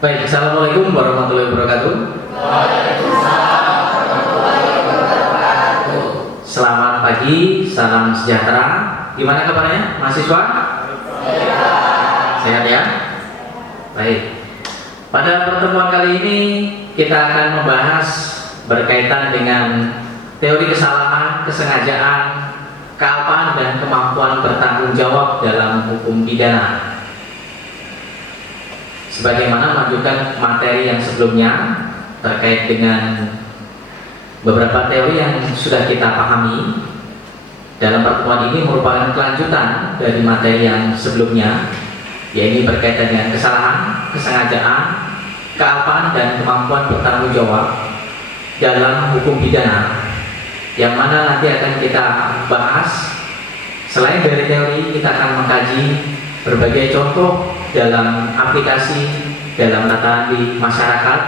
Baik, Assalamualaikum warahmatullahi wabarakatuh. Selamat pagi, salam sejahtera. Gimana kabarnya, mahasiswa? Sehat ya? Baik. Pada pertemuan kali ini kita akan membahas berkaitan dengan teori kesalahan, kesengajaan, kealpaan dan kemampuan bertanggung jawab dalam hukum pidana. Sebagaimana melanjutkan materi yang sebelumnya terkait dengan beberapa teori yang sudah kita pahami, dalam pertemuan ini merupakan kelanjutan dari materi yang sebelumnya, yaitu berkaitan dengan kesalahan, kesengajaan, kealpaan dan kemampuan bertanggung jawab dalam hukum pidana, yang mana nanti akan kita bahas. Selain dari teori, kita akan mengkaji berbagai contoh dalam aplikasi dalam tata di masyarakat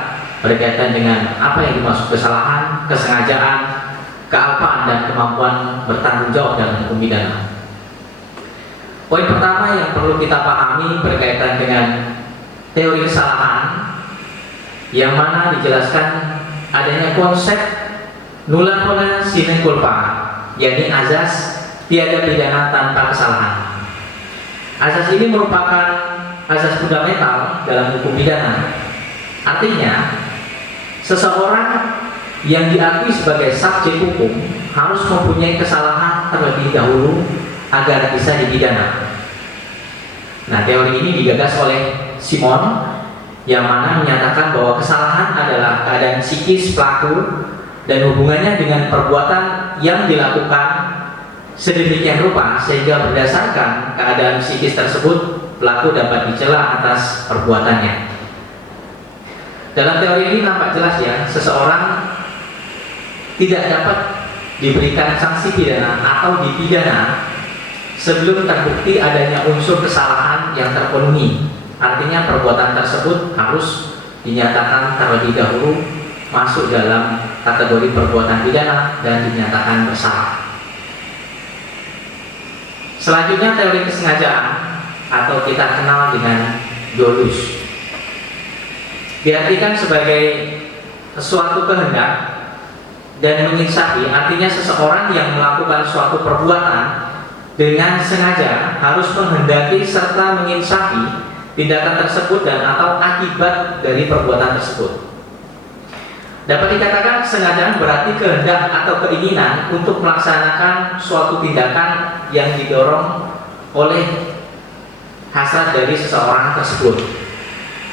berkaitan dengan apa yang dimaksud kesalahan, kesengajaan, kealpaan dan kemampuan bertanggung jawab dalam hukum pidana. Poin pertama yang perlu kita pahami berkaitan dengan teori kesalahan, yang mana dijelaskan adanya konsep nulla poena sine culpa, yakni azas tiada pidana tanpa kesalahan. Azas ini merupakan azas fundamental dalam hukum pidana. Artinya, seseorang yang diakui sebagai subjek hukum harus mempunyai kesalahan terlebih dahulu agar bisa dipidana. Nah, teori ini digagas oleh Simon, yang mana menyatakan bahwa kesalahan adalah keadaan psikis pelaku dan hubungannya dengan perbuatan yang dilakukan sedemikian rupa sehingga berdasarkan keadaan psikis tersebut pelaku dapat dicela atas perbuatannya. Dalam teori ini nampak jelas ya, seseorang tidak dapat diberikan sanksi pidana atau dipidana sebelum terbukti adanya unsur kesalahan yang terpenuhi. Artinya perbuatan tersebut harus dinyatakan terlebih dahulu masuk dalam kategori perbuatan pidana dan dinyatakan bersalah. Selanjutnya teori kesengajaan atau kita kenal dengan dolus, diartikan sebagai suatu kehendak dan menginsafi. Artinya seseorang yang melakukan suatu perbuatan dengan sengaja harus menghendaki serta menginsafi tindakan tersebut dan atau akibat dari perbuatan tersebut. Dapat dikatakan kesengajaan berarti kehendak atau keinginan untuk melaksanakan suatu tindakan yang didorong oleh hasrat dari seseorang tersebut.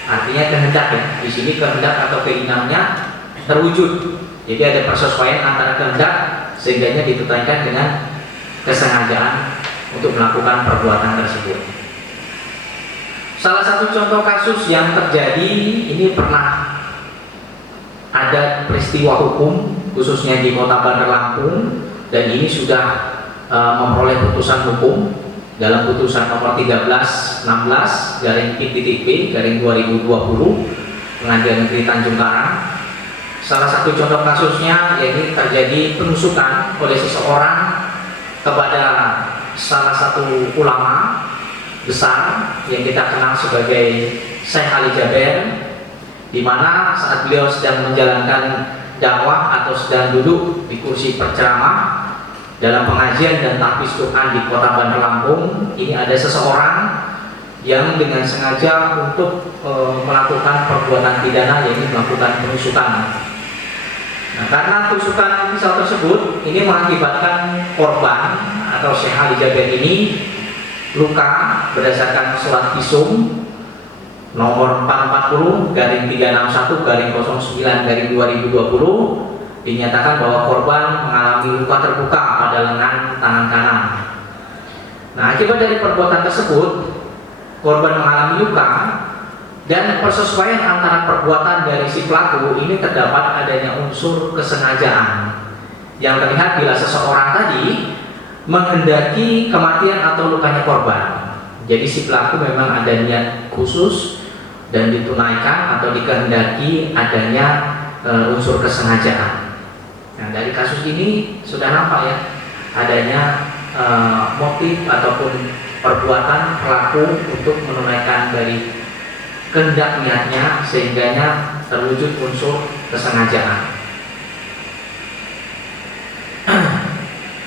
Artinya kehendak ya, di sini kehendak atau keinginannya terwujud. Jadi ada persesuaian antara kehendak sehingga ditunaikan dengan kesengajaan untuk melakukan perbuatan tersebut. Salah satu contoh kasus yang terjadi ini pernah ada peristiwa hukum khususnya di Kota Bandar Lampung, dan ini sudah memperoleh putusan hukum dalam putusan nomor 1316/P/2020 Pengadilan Negeri Tanjung Karang. Salah satu contoh kasusnya yaitu terjadi penusukan oleh seseorang kepada salah satu ulama besar yang kita kenal sebagai Syekh Ali Jaber, di mana saat beliau sedang menjalankan dakwah atau sedang duduk di kursi penceramah dalam pengajian dan tahfiz Quran di Kota Bandar Lampung, ini ada seseorang yang dengan sengaja untuk melakukan perbuatan pidana, yaitu melakukan penusukan. Nah, karena tusukan pisau tersebut ini mengakibatkan korban atau Syekh Ali Jaber ini luka berdasarkan surat visum nomor 440-361-09-2020, dinyatakan bahwa korban mengalami luka terbuka pada lengan tangan kanan. Nah, akibat dari perbuatan tersebut, korban mengalami luka dan persesuaian antara perbuatan dari si pelaku ini terdapat adanya unsur kesengajaan yang terlihat bila seseorang tadi menghendaki kematian atau lukanya korban. Jadi si pelaku memang ada niat khusus dan ditunaikan atau dikehendaki adanya unsur kesengajaan. Nah, dari kasus ini sudah nampak ya adanya motif ataupun perbuatan pelaku untuk menunaikan dari kehendak niatnya sehingganya terwujud unsur kesengajaan.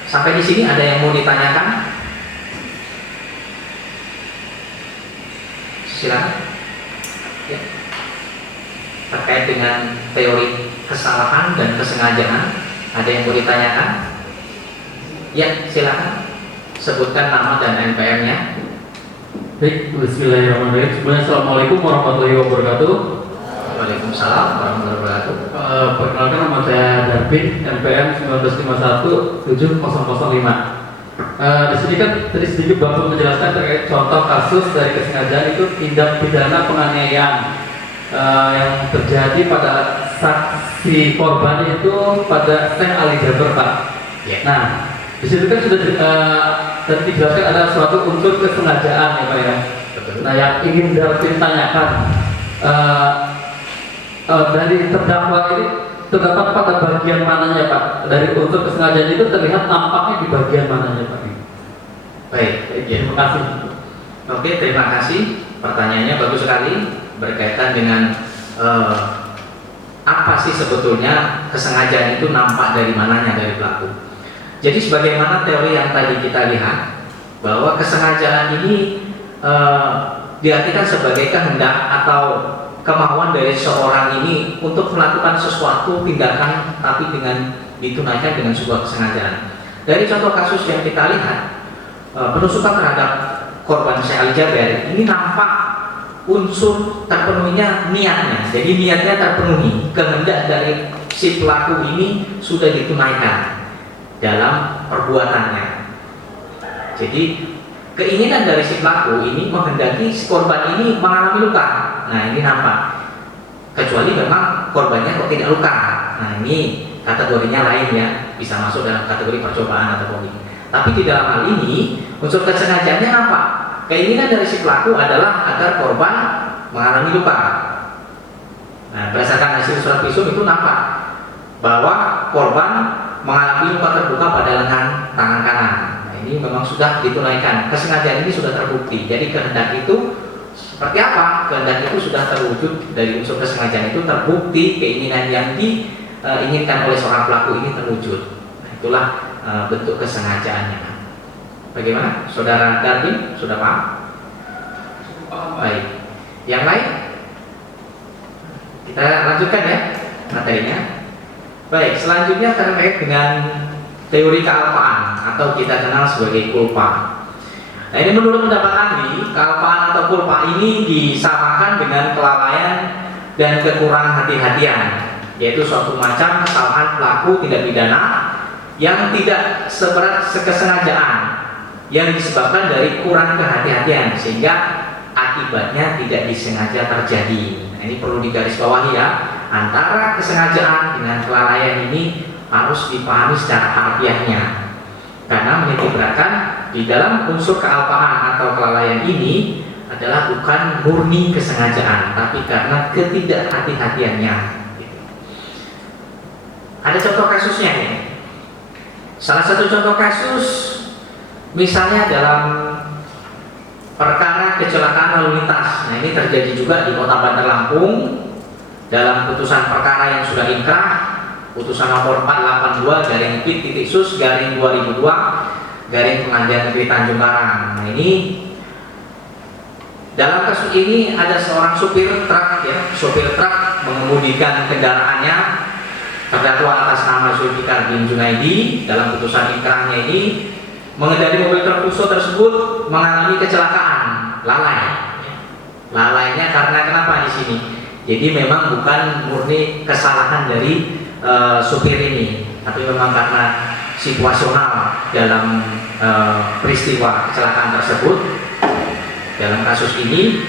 Sampai di sini ada yang mau ditanyakan? Silakan. Ya. Terkait dengan teori kesalahan dan kesengajaan, ada yang mau ditanyakan? Ya, silakan. Sebutkan nama dan NPM-nya. Baik, bismillahirrahmanirrahim. Sebenarnya assalamualaikum warahmatullahi wabarakatuh. Waalaikumsalam warahmatullahi wabarakatuh. Perkenalkan, nama saya Darvin, NPM 19517005. Di sini kan tadi sedikit Bapak menjelaskan terkait contoh kasus dari kesengajaan itu tindak pidana penganiayaan yang terjadi pada saksi korban itu pada Syekh Ali Jaber, Pak. Yeah. Nah, di situ kan sudah tadi dijelaskan ada suatu unsur kesengajaan ya, Pak ya. Betul. Nah, yang ingin Darvin tanyakan dari terdakwa ini terdapat pada bagian mananya, Pak? Dari unsur kesengajaan itu terlihat nampaknya di bagian mananya, Pak? Baik, ya. Terima kasih. Oke, terima kasih. Pertanyaannya bagus sekali berkaitan dengan apa sih sebetulnya kesengajaan itu nampak dari mananya dari pelaku. Jadi sebagaimana teori yang tadi kita lihat bahwa kesengajaan ini diartikan sebagai kehendak atau kemauan dari seorang ini untuk melakukan sesuatu tindakan tapi dengan ditunaikan dengan sebuah kesengajaan. Dari contoh kasus yang kita lihat, penusukan terhadap korban Syekh Ali Jaber ini nampak unsur terpenuhinya niatnya. Jadi niatnya terpenuhi, kehendak dari si pelaku ini sudah ditunaikan dalam perbuatannya. Jadi keinginan dari si pelaku ini menghendaki si korban ini mengalami luka. Nah, ini nampak. Kecuali memang korbannya kok tidak luka. Nah, ini kategorinya lain ya, bisa masuk dalam kategori percobaan atau pembunuhan. Tapi di dalam hal ini unsur kesengajaannya nampak. Keinginan dari si pelaku adalah agar korban mengalami luka. Nah, berdasarkan hasil surat visum itu nampak bahwa korban mengalami luka terbuka pada lengan tangan kanan. Nah, ini memang sudah ditunaikan. Kesengajaan ini sudah terbukti. Jadi kehendak itu seperti apa? Kehendak itu sudah terwujud dari unsur kesengajaan itu terbukti, keinginan yang diinginkan oleh seorang pelaku ini terwujud. Nah, itulah bentuk kesengajaannya. Bagaimana? Saudara Darwin, sudah paham? Baik. Yang lain? Kita lanjutkan ya materinya. Baik, selanjutnya terkait dengan teori kealpaan atau kita kenal sebagai kulpa. Nah, ini menurut pendapat ahli, kealpaan atau kulpa ini disamakan dengan kelalaian dan kekurang hati-hatian, yaitu suatu macam kesalahan pelaku tindak pidana yang tidak seberat kesengajaan yang disebabkan dari kurang kehati-hatian sehingga akibatnya tidak disengaja terjadi. Nah, ini perlu digarisbawahi ya, antara kesengajaan dengan kelalaian ini harus dipahami secara harfiahnya, karena menitikberatkan di dalam unsur kealpaan atau kelalaian ini adalah bukan murni kesengajaan, tapi karena ketidakhati-hatiannya. Ada contoh kasusnya ya. Salah satu contoh kasus misalnya dalam perkara kecelakaan lalu lintas. Nah, ini terjadi juga di Kota Bandar Lampung dalam putusan perkara yang sudah inkrah, putusan nomor 482/2002/Pengadilan Negeri Tanjung Karang. Nah, ini dalam kasus ini ada seorang supir truk ya, supir truk mengemudikan kendaraannya terdakwa atas nama Zulfikar bin Junaidi. Dalam putusan inkrahnya ini mengendari mobil truk Fuso tersebut mengalami kecelakaan, lalai. Lalainya karena kenapa di sini? Jadi memang bukan murni kesalahan dari supir ini, tapi memang karena situasional dalam peristiwa kecelakaan tersebut. Dalam kasus ini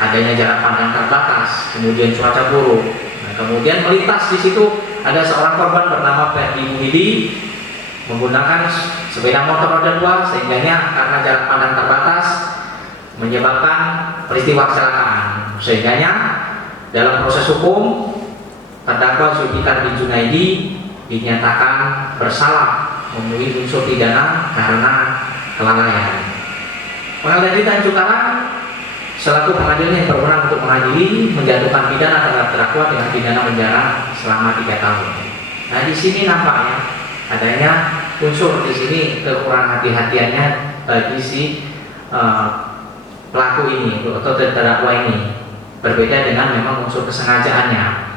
adanya jarak pandang terbatas, kemudian cuaca buruk. Nah, kemudian melintas di situ ada seorang korban bernama Ferdi Muhidi menggunakan sepeda motor roda 2 sehingga karena jarak pandang terbatas menyebabkan peristiwa kecelakaan. Sehingga dalam proses hukum terdakwa Zulfikar bin Junaidi dinyatakan bersalah memenuhi unsur pidana karena kelalaian. Pengadilan Negeri Tanjung Karang selaku pengadilan yang berwenang untuk mengadili menjatuhkan pidana terhadap terdakwa dengan pidana penjara selama 3 tahun. Nah, di sini nampaknya adanya unsur di sini kekurangan hati-hatiannya bagi si pelaku ini atau terdakwa ini, berbeda dengan memang unsur kesengajaannya.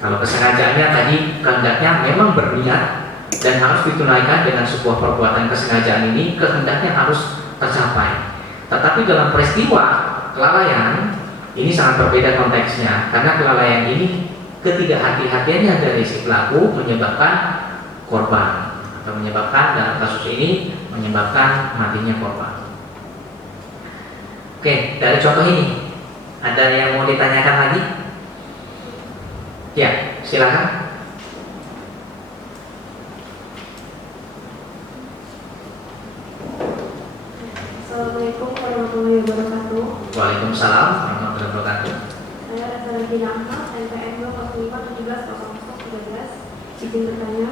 Kalau kesengajaannya tadi kehendaknya memang berniat dan harus ditunaikan dengan sebuah perbuatan kesengajaan ini, kehendaknya harus tercapai. Tetapi dalam peristiwa kelalaian ini sangat berbeda konteksnya, karena kelalaian ini ketidakhati-hatiannya dari si pelaku menyebabkan korban, atau menyebabkan dalam kasus ini menyebabkan matinya korban. Oke, dari contoh ini ada yang mau ditanyakan lagi? Ya, silakan. Assalamualaikum warahmatullahi wabarakatuh. Waalaikumsalam warahmatullahi wabarakatuh. Saya Rasa Regina Ahmad, NPM 2051713. Izin bertanya,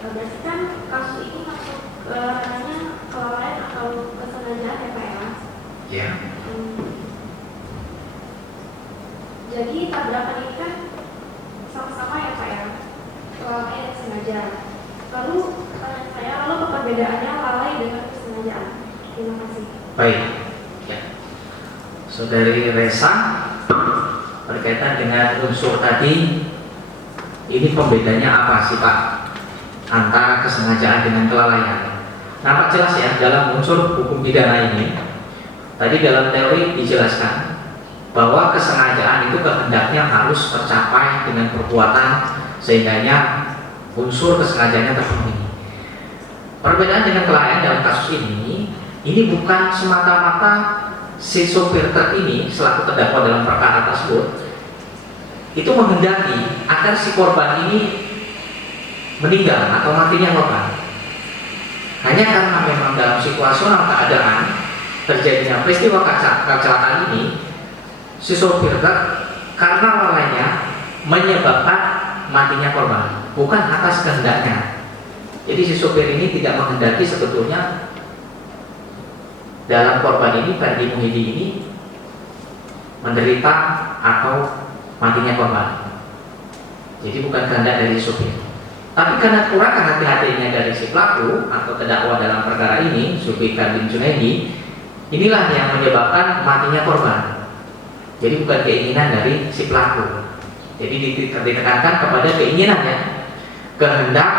berarti kan kasus ini masuk ranahnya kelalaian atau kesengajaan ya Pak ya? Ya. Jadi tabrakan ini kan sama-sama ya Pak ya, kelalaian dan sengaja. Lalu pertanyaan saya, lalu apa perbedaannya lalai dengan kesengajaan? Terima kasih. Baik. Ya. Saudari Resa, berkaitan dengan unsur tadi, ini pembedanya apa sih Pak antara kesengajaan dengan kelalaian? Nampak jelas ya dalam unsur hukum pidana ini. Tadi dalam teori dijelaskan bahwa kesengajaan itu kehendaknya harus tercapai dengan perbuatan sehingganya unsur kesengajaannya terpenuhi. Perbedaan dengan kelalaian dalam kasus ini bukan semata-mata si sopir truk ini selaku terdakwa dalam perkara tersebut itu menghendaki agar si korban ini meninggal atau matinya korban. Hanya karena memang dalam situasional keadaan terjadinya peristiwa kecelakaan ini, si sopir truk karena lalainya menyebabkan matinya korban, bukan atas kehendaknya. Jadi si sopir ini tidak menghendaki sebetulnya dalam korban ini, Ferdi Muhyidi ini menderita atau matinya korban. Jadi bukan kehendak dari sopir. Tapi karena kurangkan hati-hatinya dari si pelaku atau terdakwa dalam perkara ini, Zulfikar bin Junaidi, inilah yang menyebabkan matinya korban. Jadi bukan keinginan dari si pelaku. Jadi ditekankan kepada keinginannya, kehendak.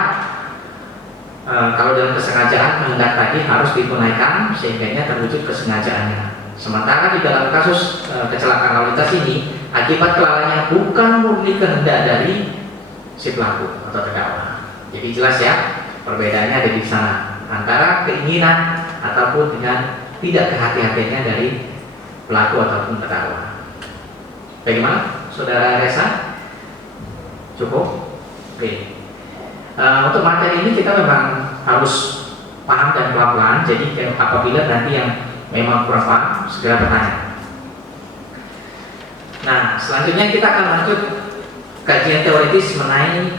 Kalau dalam kesengajaan, kehendak tadi harus ditunaikan sehingga terwujud kesengajaannya. Sementara di dalam kasus kecelakaan lalu lintas ini, akibat kelalaiannya bukan murni kehendak dari si pelaku atau terdakwa. Jadi jelas ya perbedaannya ada di sana antara keinginan ataupun dengan tidak kehati-hatiannya dari pelaku ataupun terdakwa. Bagaimana, Saudara Resa? Cukup? Oke. Untuk materi ini kita memang harus paham dan pelan-pelan. Jadi apabila nanti yang memang kurang paham, segera bertanya. Nah, selanjutnya kita akan lanjut kajian teoritis mengenai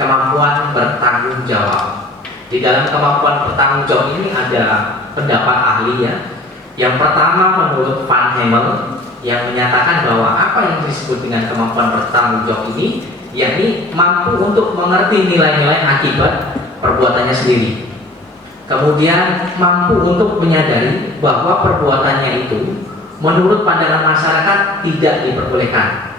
kemampuan bertanggung jawab. Di dalam kemampuan bertanggung jawab ini ada pendapat ahli ya. Yang pertama menurut Van Hemel yang menyatakan bahwa apa yang disebut dengan kemampuan bertanggung jawab ini, yakni mampu untuk mengerti nilai-nilai akibat perbuatannya sendiri. Kemudian mampu untuk menyadari bahwa perbuatannya itu menurut pandangan masyarakat tidak diperbolehkan.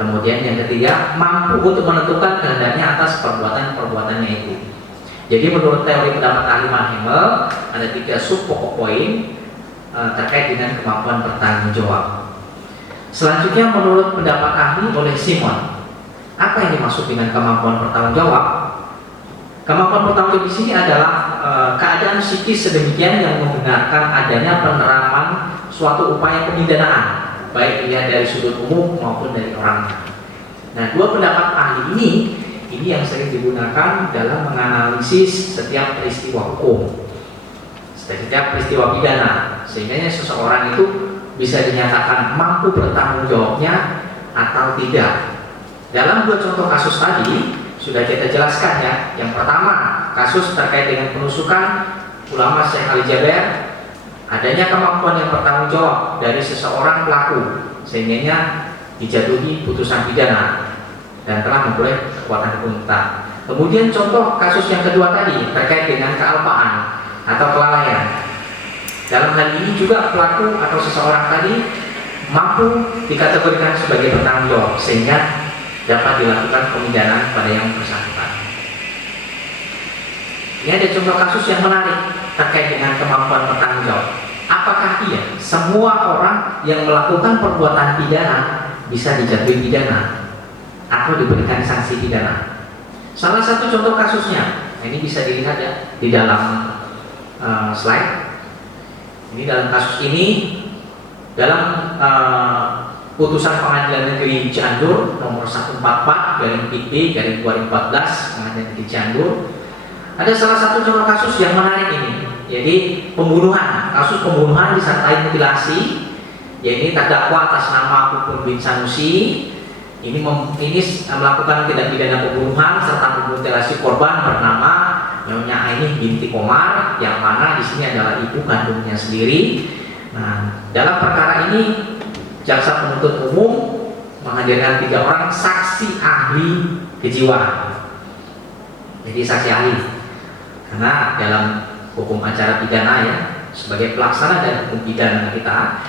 Kemudian yang ketiga, mampu untuk menentukan kehendaknya atas perbuatan-perbuatannya itu. Jadi menurut teori pendapat ahli Van Hemel ada 3 sub pokok poin terkait dengan kemampuan bertanggung jawab. Selanjutnya menurut pendapat ahli oleh Simon, apa yang dimaksud dengan kemampuan bertanggung jawab? Kemampuan bertanggung jawab di sini adalah keadaan psikis sedemikian yang membenarkan adanya penerapan suatu upaya pemidanaan, baik dilihat dari sudut umum maupun dari orangnya. Nah, 2 pendapat ahli ini yang sering digunakan dalam menganalisis setiap peristiwa hukum, setiap peristiwa pidana, sehingga seseorang itu bisa dinyatakan mampu bertanggung jawabnya atau tidak. Dalam 2 contoh kasus tadi sudah kita jelaskan ya. Yang pertama, kasus terkait dengan penusukan ulama Syekh Ali Jaber adanya kemampuan yang bertanggung jawab dari seseorang pelaku sehingga dijatuhi putusan pidana dan telah memperoleh kekuatan hukum tetap. Kemudian contoh kasus yang kedua tadi terkait dengan kealpaan atau kelalaian. Dalam hal ini juga pelaku atau seseorang tadi mampu dikategorikan sebagai bertanggung jawab sehingga dapat dilakukan pemindahan pada yang bersangkutan. Ini ada contoh kasus yang menarik terkait dengan kemampuan bertanggung jawab. Apakah iya semua orang yang melakukan perbuatan pidana bisa dijatuhi pidana atau diberikan sanksi pidana? Salah satu contoh kasusnya, ini bisa dilihat ya di dalam slide. Ini dalam kasus ini, dalam putusan Pengadilan Negeri Cianjur nomor 144/PB/2014 Pengadilan Negeri Cianjur, ada salah satu contoh kasus yang menarik ini. Jadi pembunuhan, kasus pembunuhan disertai mutilasi. Yaitu terdakwa atas nama Pupun bin Sanusi ini melakukan tindak pidana pembunuhan serta memutilasi korban bernama Nyonya Ainih binti Komar, yang mana di sini adalah ibu kandungnya sendiri. Nah, dalam perkara ini jaksa penuntut umum menghadirkan 3 orang saksi ahli kejiwaan. Jadi saksi ahli, karena dalam hukum acara pidana ya, sebagai pelaksana dari hukum pidana kita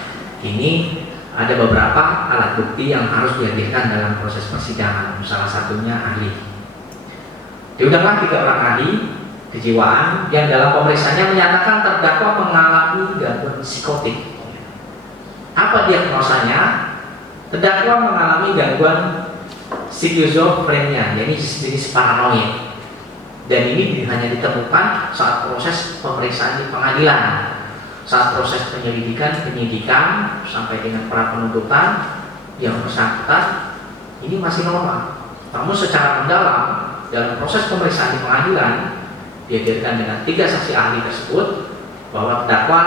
ini ada beberapa alat bukti yang harus dihadirkan dalam proses persidangan. Salah satunya ahli. Diundanglah 3 orang ahli kejiwaan yang dalam pemeriksaannya menyatakan terdakwa mengalami gangguan psikotik. Apa diagnosanya? Terdakwa mengalami gangguan skizofrenia, jadi jenis paranoid. Dan ini hanya ditemukan saat proses pemeriksaan di pengadilan, saat proses penyidikan sampai dengan pra penuntutan yang bersangkutan ini masih normal. Namun secara mendalam dalam proses pemeriksaan di pengadilan dihadirkan dengan 3 saksi ahli tersebut bahwa terdakwa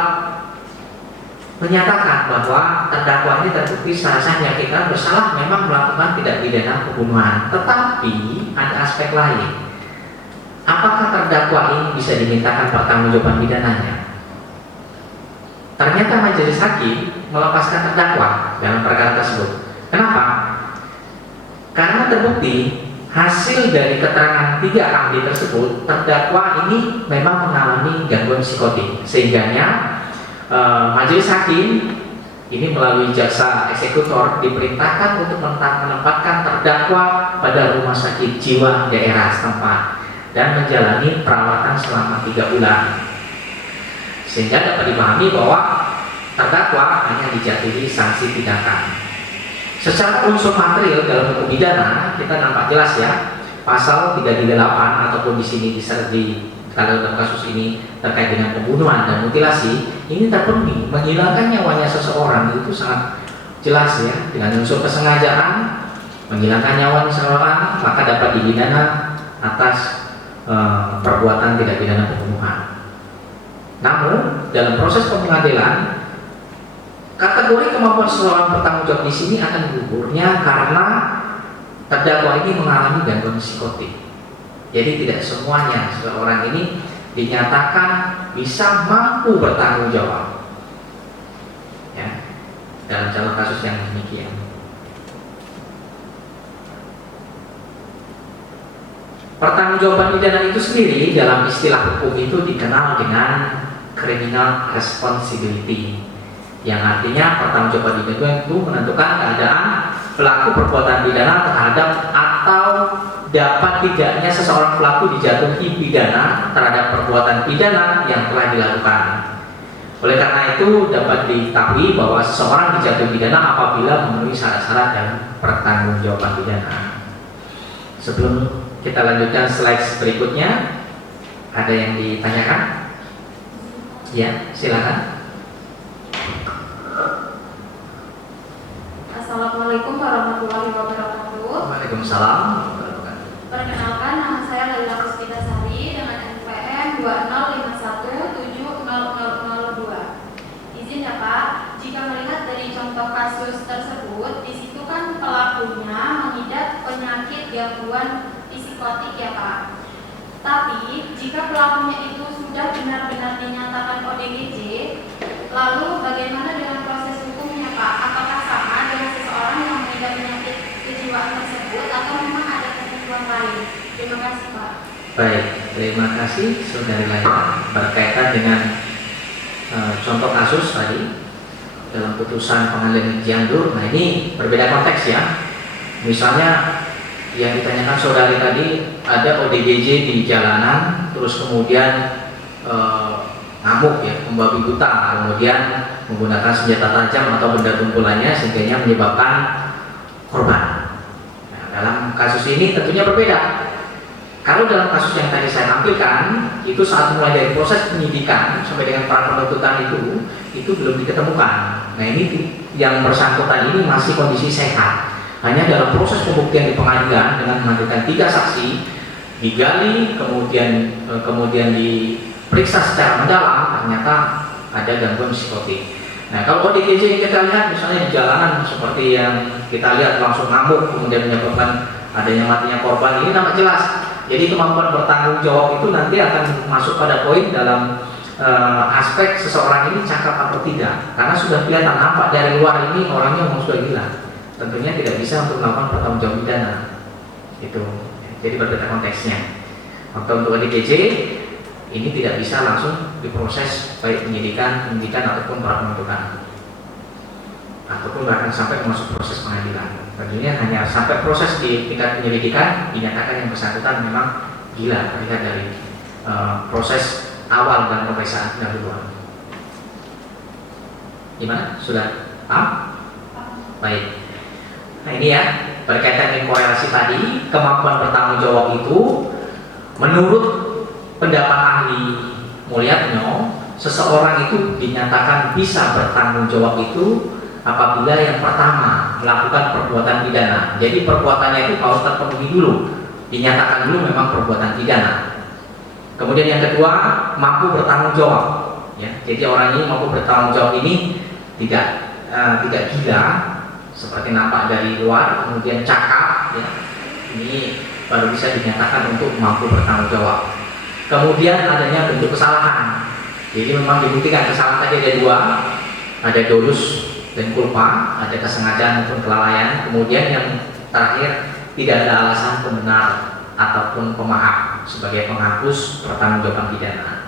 menyatakan bahwa terdakwa ini terbukti secara sah meyakinkan bersalah memang melakukan tindak pidana pembunuhan. Tetapi ada aspek lain. Apakah terdakwa ini bisa dimintakan pertanggungjawaban pidananya? Ternyata majelis hakim melepaskan terdakwa dalam perkara tersebut. Kenapa? Karena terbukti hasil dari keterangan 3 ahli tersebut, terdakwa ini memang mengalami gangguan psikotik, sehingga majelis hakim ini melalui jaksa eksekutor diperintahkan untuk menempatkan terdakwa pada rumah sakit jiwa daerah setempat dan menjalani perawatan selama 3 bulan. Sehingga dapat dipahami bahwa terdakwa hanya dijatuhi sanksi tindakan. Secara unsur material dalam hukum pidana kita nampak jelas ya, pasal 338 ataupun di sini kalau dalam kasus ini terkait dengan pembunuhan dan mutilasi ini terpenuhi. Menghilangkan nyawanya seseorang itu sangat jelas ya, dengan unsur kesengajaan menghilangkan nyawa seseorang maka dapat dipidana atas perbuatan tindak pidana pembunuhan. Namun dalam proses pengadilan kategori kemampuan seseorang bertanggung jawab di sini akan gugurnya karena terdakwa ini mengalami gangguan psikotik. Jadi tidak semuanya seseorang ini dinyatakan bisa mampu bertanggung jawab. Ya, dalam contoh kasus yang demikian. Pertanggungjawaban pidana itu sendiri dalam istilah hukum itu dikenal dengan criminal responsibility, yang artinya pertanggungjawaban pidana itu menentukan keadaan pelaku perbuatan pidana terhadap atau dapat tidaknya seseorang pelaku dijatuhi pidana terhadap perbuatan pidana yang telah dilakukan. Oleh karena itu dapat diketahui bahwa seseorang dijatuhi pidana apabila memenuhi syarat-syarat dan pertanggungjawaban pidana. Sebelum kita lanjutkan slide berikutnya, ada yang ditanyakan? Ya, silakan. Assalamualaikum warahmatullahi wabarakatuh. Waalaikumsalam. Perkenalkan, nama saya Laila Puspita Sari dengan NPM 205170002. Izin ya Pak, jika melihat dari contoh kasus tersebut, di situ kan pelakunya mengidap penyakit gangguan psikotik ya Pak. Tapi jika pelakunya itu sudah benar-benar dinyatakan ODGJ, Lalu bagaimana dengan proses hukumnya Pak? Apakah sama dengan seseorang yang mengidap penyakit kejiwaan tersebut atau memang ada ketentuan lain? Terima kasih Pak. Baik, terima kasih Saudari Laila. Berkaitan dengan contoh kasus tadi dalam putusan pengadilan Cianjur, nah ini berbeda konteks ya. Misalnya yang ditanyakan saudari tadi, ada ODGJ di jalanan, terus kemudian ngamuk ya, membabi buta, kemudian menggunakan senjata tajam atau benda tumpulannya sehingga menyebabkan korban. Nah, dalam kasus ini tentunya berbeda. Kalau dalam kasus yang tadi saya tampilkan, itu saat mulai dari proses penyidikan sampai dengan pra penuntutan itu belum diketemukan. Nah ini yang bersangkutan ini masih kondisi sehat. Hanya dalam proses pembuktian di pengadilan dengan menghadirkan 3 saksi, digali, kemudian diperiksa secara mendalam, ternyata ada gangguan psikotik. Nah kalau ODGJ yang kita lihat misalnya di jalanan seperti yang kita lihat langsung ngamuk kemudian menyebabkan adanya matinya korban, ini nampak jelas. Jadi kemampuan bertanggung jawab itu nanti akan masuk pada poin dalam aspek seseorang ini cakap atau tidak. Karena sudah kelihatan nampak dari luar ini orangnya memang sudah gila. Tentunya tidak bisa untuk melakukan pertanggung jawab pidana. Itu. Jadi berbeda konteksnya. Maka untuk ODGJ ini tidak bisa langsung diproses baik penyidikan ataupun pra penuntutan. Ataupun bahkan sampai masuk proses pengadilan. Tentunya hanya sampai proses di tingkat penyelidikan dinyatakan yang bersangkutan memang gila terlihat dari proses awal dan pemeriksaan pendahuluan. Gimana? Sudah paham? Baik. Nah ini ya berkaitan dengan korelasi tadi, kemampuan bertanggung jawab itu menurut pendapat ahli Mulyatno, seseorang itu dinyatakan bisa bertanggung jawab itu apabila yang pertama melakukan perbuatan pidana. Jadi perbuatannya itu harus terpenuhi dulu, dinyatakan dulu memang perbuatan pidana. Kemudian yang kedua mampu bertanggung jawab. Ya, jadi orang ini mampu bertanggung jawab ini tidak gila seperti nampak dari luar, kemudian cakap. Ya, ini baru bisa dinyatakan untuk mampu bertanggung jawab. Kemudian adanya bentuk kesalahan. Jadi memang dibuktikan kesalahan tadi ada 2, ada dolus dan kulpa, ada kesengajaan maupun kelalaian. Kemudian yang terakhir tidak ada alasan pembenar ataupun pemaaf sebagai penghapus pertanggungjawaban pidana.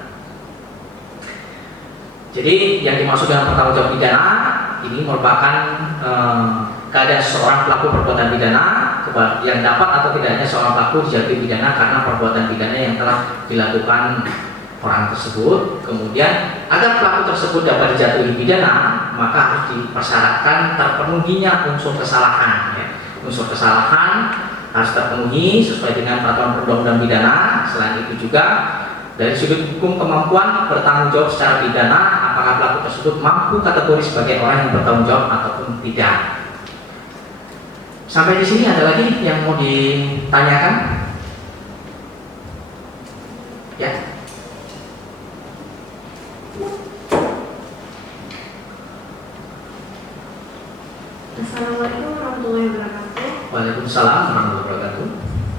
Jadi yang dimaksud dengan pertanggungjawaban pidana ini merupakan keadaan seorang pelaku perbuatan pidana yang dapat atau tidaknya seorang pelaku dijatuhi pidana karena perbuatan pidana yang telah dilakukan orang tersebut. Kemudian agar pelaku tersebut dapat dijatuhi pidana, maka harus dipersyaratkan terpenuhinya unsur kesalahan. Ya. Unsur kesalahan harus terpenuhi sesuai dengan peraturan perundang-undangan pidana. Selain itu juga dari sudut hukum kemampuan bertanggung jawab secara pidana, apakah pelaku tersebut mampu kategori sebagai orang yang bertanggung jawab ataupun tidak. Sampai di sini ada lagi yang mau ditanyakan? Ya. Assalamualaikum warahmatullahi wabarakatuh. Waalaikumsalam warahmatullahi wabarakatuh.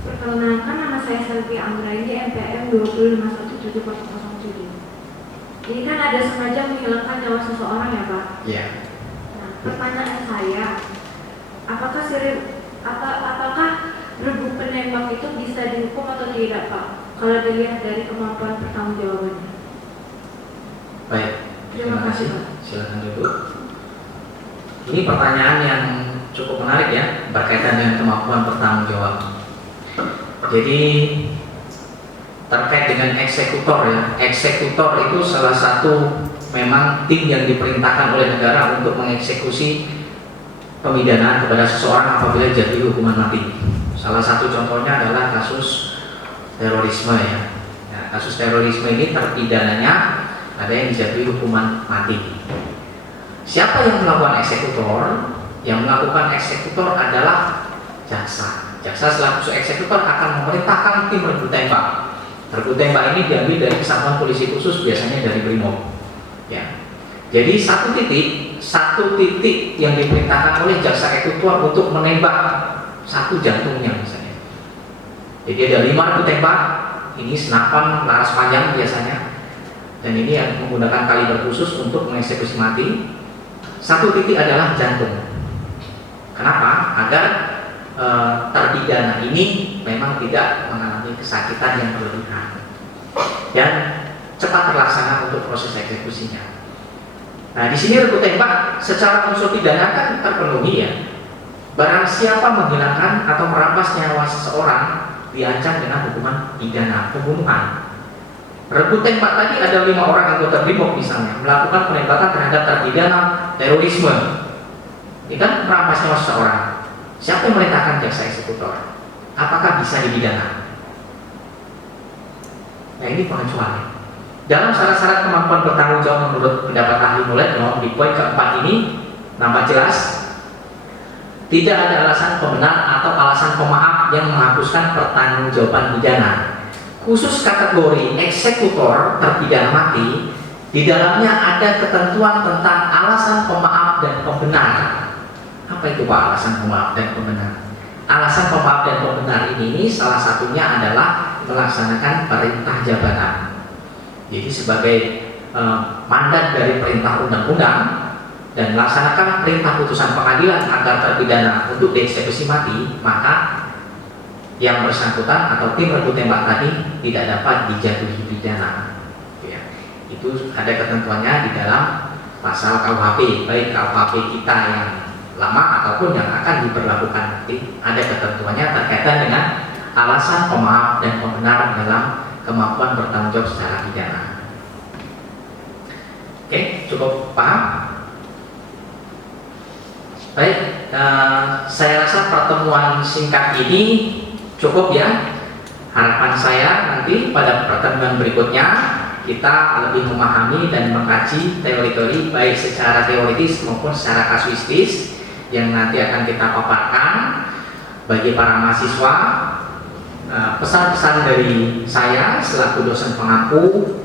Perkenalkan, nama saya Selvi Anggraini, MPM 2517407. Ini kan ada sengaja menghilangkan nyawa seseorang ya Pak? Iya. Nah, pertanyaan saya, apakah regu penembak itu bisa dihukum atau tidak Pak? Kalau dilihat dari kemampuan pertanggungjawabannya. Baik. Terima kasih Pak. Silakan duduk. Ini pertanyaan yang cukup menarik ya, berkaitan dengan kemampuan bertanggung jawab. Jadi terkait dengan eksekutor ya, eksekutor itu salah satu memang tim yang diperintahkan oleh negara untuk mengeksekusi pemidanaan kepada seseorang apabila jatuhi hukuman mati. Salah satu contohnya adalah kasus terorisme ya. Nah, kasus terorisme ini terpidananya ada yang dijatuhi hukuman mati. Siapa yang melakukan eksekutor? Yang melakukan eksekutor adalah jaksa. Jaksa selaku eksekutor akan memerintahkan tim regu tembak. Regu tembak ini diambil dari kesatuan polisi khusus, biasanya dari Brimob. Ya. Jadi satu titik yang diperintahkan oleh jaksa eksekutor untuk menembak satu jantungnya misalnya. Jadi ada 5 regu tembak. Ini senapan laras panjang biasanya. dan ini yang menggunakan kaliber khusus untuk mengeksekusi mati. Satu titik adalah jantung. Kenapa? Agar terpidana ini memang tidak mengalami kesakitan yang berlebihan dan cepat terlaksana untuk proses eksekusinya. Nah, di sini regu tembak secara unsur pidana kan terpenuhi ya. Barang siapa menghilangkan atau merampas nyawa seseorang diancam dengan hukuman pidana pembunuhan. Regu tembak tadi ada 5 orang anggota BRIMOB misalnya melakukan penembakan terhadap terpidana terorisme. Ini kan merampas nyawa seseorang. Siapa yang memerintahkan jaksa eksekutor? Apakah bisa dipidana? Nah, ini pengecualian. Dalam syarat-syarat kemampuan bertanggung jawab menurut pendapat ahli mulai di poin keempat ini nampak jelas tidak ada alasan pembenar atau alasan pemaaf yang menghapuskan pertanggungjawaban pidana. Khusus kategori eksekutor terpidana mati, di dalamnya ada ketentuan tentang alasan pemaaf dan pembenar. Apa itu Pak alasan pemaaf dan pembenar? Alasan pemaaf dan pembenar ini salah satunya adalah melaksanakan perintah jabatan. Jadi sebagai mandat dari perintah undang-undang dan melaksanakan perintah putusan pengadilan agar terpidana untuk dieksekusi mati, maka yang bersangkutan atau tim regu tembak tadi tidak dapat dijatuhi pidana. Ya. Itu ada ketentuannya di dalam pasal KUHP, baik KUHP kita yang lama ataupun yang akan diberlakukan nanti. Ada ketentuannya terkaitan dengan alasan pemaaf dan pembenar dalam kemampuan bertanggung jawab secara pidana. Oke, cukup paham? Baik, saya rasa pertemuan singkat ini cukup ya. Harapan saya nanti pada pertemuan berikutnya kita lebih memahami dan mengkaji teori-teori baik secara teoritis maupun secara kasuistis yang nanti akan kita paparkan bagi para mahasiswa. Pesan-pesan dari saya selaku dosen pengampu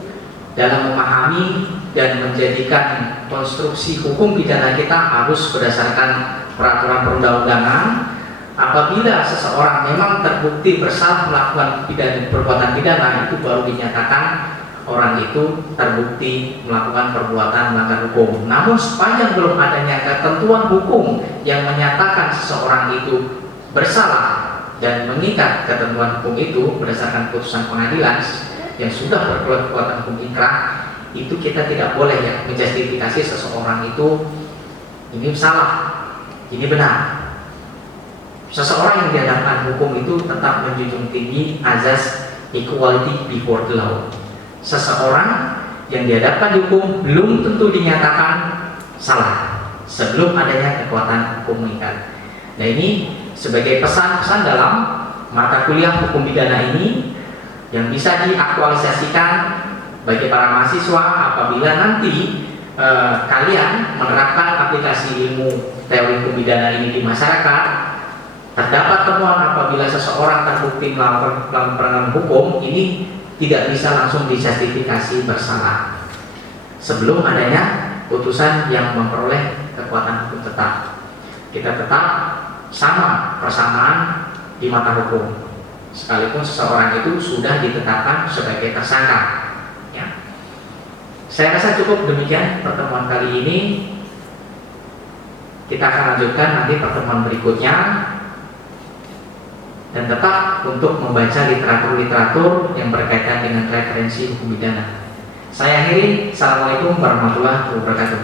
dalam memahami dan menjadikan konstruksi hukum pidana kita harus berdasarkan peraturan perundang-undangan. Apabila seseorang memang terbukti bersalah melakukan perbuatan pidana, itu baru dinyatakan orang itu terbukti melakukan perbuatan melanggar hukum. Namun sepanjang belum adanya ketentuan hukum yang menyatakan seseorang itu bersalah dan mengikat ketentuan hukum itu berdasarkan putusan pengadilan yang sudah berkekuatan hukum inkrah, itu kita tidak boleh ya menjustifikasi seseorang itu ini salah, ini benar. Seseorang yang dihadapkan hukum itu tetap menjunjung tinggi azas equality before the law. Seseorang yang dihadapkan hukum belum tentu dinyatakan salah sebelum adanya kekuatan hukum mengikat. Nah, ini sebagai pesan-pesan dalam mata kuliah hukum pidana ini yang bisa diaktualisasikan bagi para mahasiswa apabila nanti kalian menerapkan aplikasi ilmu teori hukum pidana ini di masyarakat. Terdapat temuan apabila seseorang terbukti melakukan pelanggaran hukum, ini tidak bisa langsung dijustifikasi bersalah sebelum adanya putusan yang memperoleh kekuatan hukum tetap. Kita tetap sama persamaan di mata hukum sekalipun seseorang itu sudah ditetapkan sebagai tersangka ya. Saya rasa cukup demikian pertemuan kali ini. Kita akan lanjutkan nanti pertemuan berikutnya dan tetap untuk membaca literatur-literatur yang berkaitan dengan referensi hukum pidana. Saya akhiri. Assalamualaikum warahmatullahi wabarakatuh.